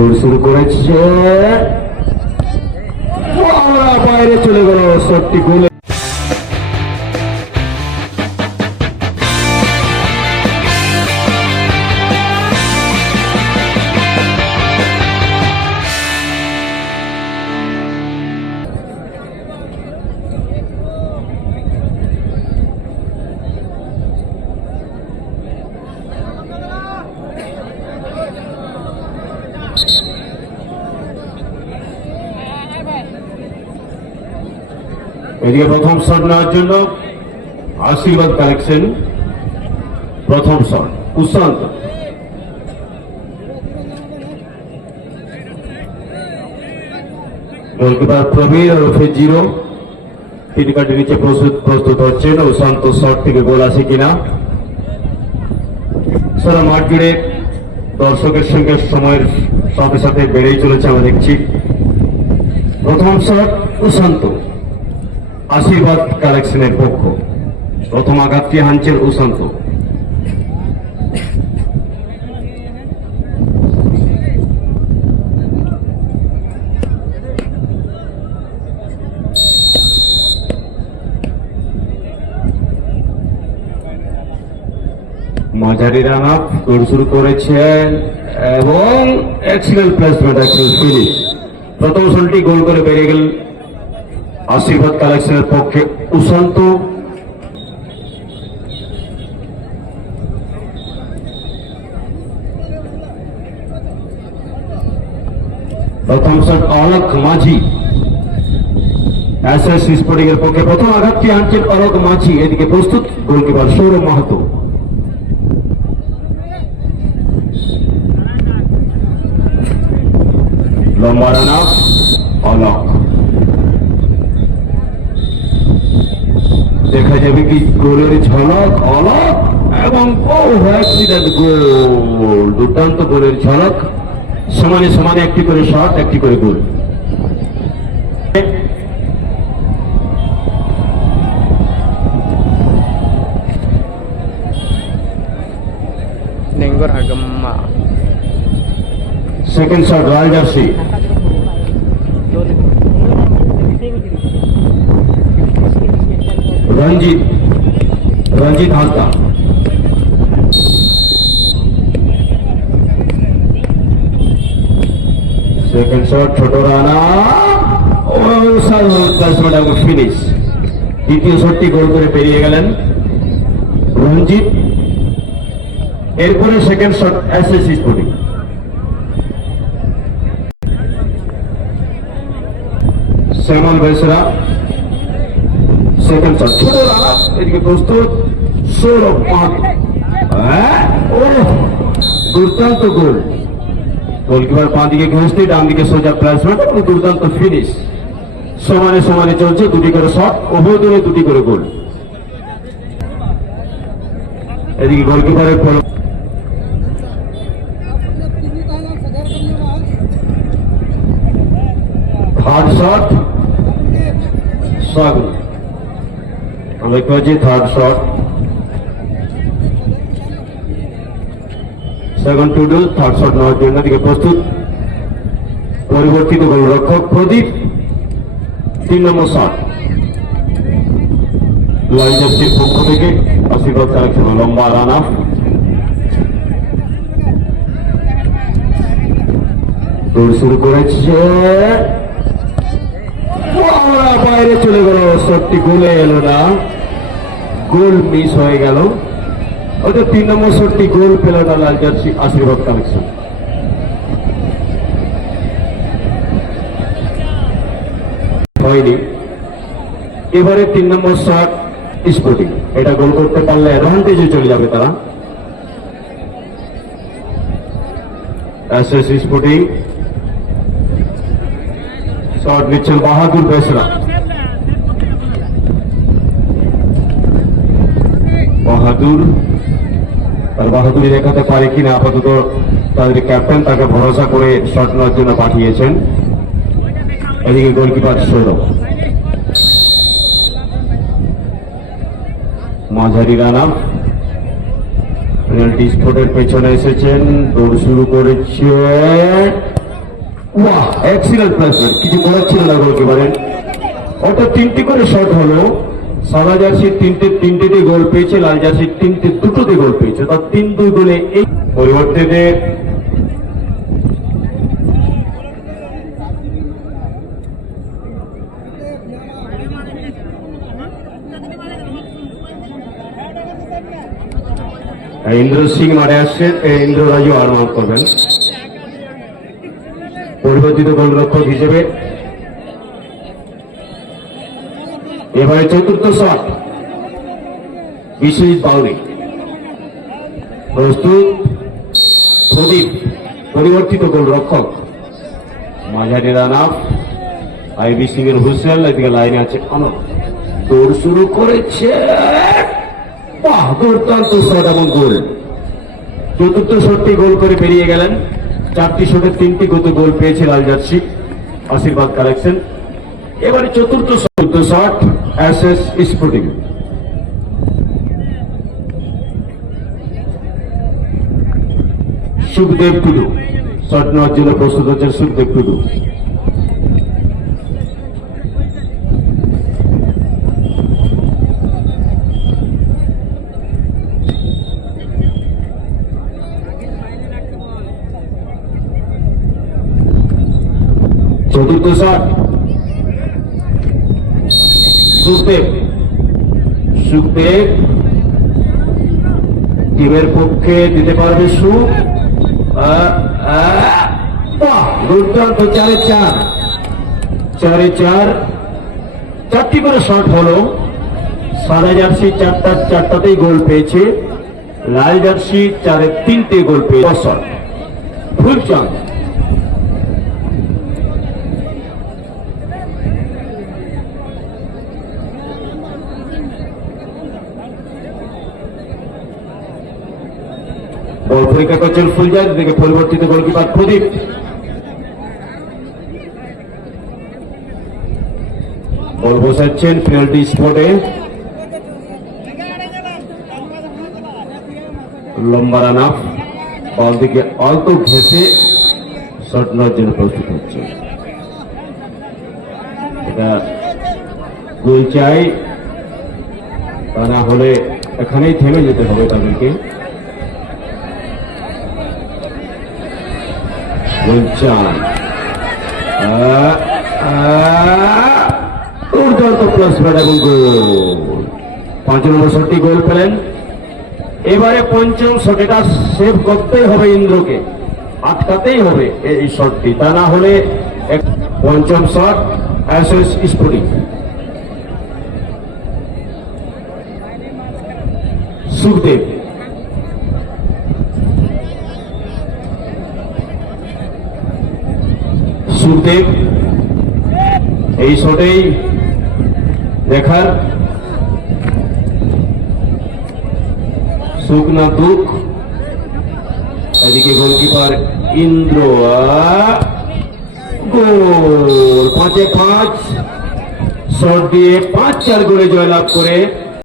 দৌড় শুরু করেছে, বাইরে চলে গেল শটটি গোলে। এদিকে প্রথম শট নেওয়ার জন্য আশীর্বাদ কালেকশন। প্রথম শট কুশান্ত, গোলকিপার প্রবীর ওরফে জিরো তিন কাঠের নিচে প্রস্তুত হচ্ছেন। উশান্ত শট থেকে গোল আসে কিনা। সারা মাঠ জুড়ে দর্শকের সংখ্যা সময়ের সাথে সাথে বেড়েই চলেছে, আমরা দেখছি। প্রথম শট উশান্ত, আশীর্বাদ কালেকশনের পক্ষ। প্রথম আঘাতটি হানছেন উশান্ত। মাঝারি রান আপ গোল শুরু করেছেন এবং এক্সিলেন্ট প্লেসমেন্ট, এক্সিলেন্ট ফিনিশ। প্রথম শটটি গোল করে বেরিয়ে গেল আশীর্বাদ কালেকশনের পক্ষে উশান্ত। প্রথম শট অলোক মাঝি এসএস স্পোর্টিং এর পক্ষে। প্রথম আঘাতটি আনছেন অলোক মাঝি। এদিকে প্রস্তুত গোলকিপার সৌরভ মাহাতো। লম্বা রান আপ অলোক, দেখা যাবে কি গোলের ঝলক অলোক এবং গোল। দুর্দান্ত গোলের ঝলক, সমানে সমানে একটি করে শট, একটি করে গোল। সেকেন্ড শট রয়্যাল জার্সি, রঞ্জিত হাসদা। সেকেন্ড শট ছোট রানা, ফিনিশ। দ্বিতীয় শটটি গোল করে পেরিয়ে গেলেন রঞ্জিত। এরপরে সেকেন্ড শট এসএস স্পোর্টিং। শ্যামল বেসরা সেকেন্ড শট ছোট রানা। এদিকে প্রস্তুত সৌরভ মাহাতো। দুর্দান্ত গোল। গোলকিপার বাঁ দিকে ঘুষতে, ডান দিকে সোজা প্লেসমেন্ট এবং দুর্দান্ত ফিনিশ। সমানে সমানে চলছে, দুটি করে শট, উভয় দলে দুটি করে গোল। এদিকে গোলকিপারের থার্ড শট স্বাগত। আমরা দেখতে পাচ্ছি third shot second to do. Third shot নেওয়ার জন্য দিকে প্রস্তুত পরিবর্তিত গোলরক্ষক প্রদীপ। 3 নম্বর শট লাইজার্সির পক্ষ থেকে আশীর্বাদ কালেকশন। লম্বা রান আপ, দৌড় শুরু করেছে, বাইরে চলে গেল শটটি, গোলে এলো না, গোল মিস হয়ে গেল। ওদের 3 নম্বর শটটি গোল পেল না লাল জার্সি আশীর্বাদ কালেকশন। হয়নি। এবারে 3 নম্বর শট স্পোর্টিং, এটা গোল করতে পারলে অ্যাডভান্টেজে চলে যাবে তারা। এসএস স্পোর্টিং শট নিচ্ছেন বাহাদুর বেসরা। বাহাদুর তার বাহাদুরি দেখাতে পারে কিনা, আপাতত তাদের ক্যাপ্টেন তাকে ভরসা করে শট নেওয়ার জন্য পাঠিয়েছেন। এদিকে গোলকিপার সৌরভ। মাঝারি রান আপ, পেনাল্টি স্পটের পেছনে এসেছেন, দৌড় শুরু করেছে, বাহ, এক্সিলেন্ট প্লেসমেন্ট, কিছু করার ছিল না গোলকিপারের। অর্থাৎ 3টি করে শট হলো। সাদা জার্সি তিনটেতে গোল পেয়েছে, লাল জার্সি দুটোতে গোল পেয়েছে, অর্থাৎ 3-2 গোলে এই পরিবর্তনে ইন্দ্র সিং মাঠে আসছেন, ইন্দ্র রাজু আরম্ভ করবেন পরিবর্তিত গোলরক্ষক হিসেবে। এবারে চতুর্থ শট, বিশ্বজিৎ বাউরি প্রস্তুত। প্রদীপ পরিবর্তিত গোলরক্ষক, মাঝারি রান আপ, আইবি সিং এর হুসেল, এদিকে লাইনে আছে অনন্ত, দৌড় শুরু করেছে, বাহ, দুর্দান্ত শট এবং গোল। চতুর্থ শটটি গোল করে বেরিয়ে গেলেন। 4টি শটে 3টি গোল পেয়েছে লাল জার্সি আশীর্বাদ কালেকশন। এবারে চতুর্থ shot SS sporting. Sukhdev Tudu shot নেওয়ার জন্য প্রস্তুত হচ্ছেন সুখদেব টুডু। চতুর্থ শট, সুখদেব টিমের পক্ষে দিতে পারবে সুখ। দুর্দান্ত, 4-4 4টি করে শট হলো। সাদা জার্সি চারটাতেই গোল পেয়েছে, লাল জার্সি 3টে গোল পেয়েছে। শট ফুল চান্স। বল পরীক্ষা করছেন ফুলজার, দিকে পরিবর্তিত গোলকিপার প্রদীপ। বল বসাচ্ছেন পেনাল্টি স্পটে, লম্বা রান আপ, বল দিকে অল্প ঘেঁষে শট নেওয়ার জন্য প্রস্তুত হচ্ছে। এটা গোল চাই, তা না হলে এখানেই থেমে যেতে হবে তাদেরকে। দুর্দান্ত প্লেসমেন্ট এবং গোল। 5 নম্বর শটটি গোল পেলেন। এবারে পঞ্চম শট, এটা সেভ করতেই হবে ইন্দ্রকে, আটকাতেই হবে এই শটটি, তা না হলে। পঞ্চম শট এসএস স্পোর্টিং। সুখদেব এই শটেই দেখার সুখ না দুঃখ। এদিকে গোলকিপার ইন্দ্র, গোল। 5-5 শট দিয়ে 5-4 গোলে জয়লাভ করে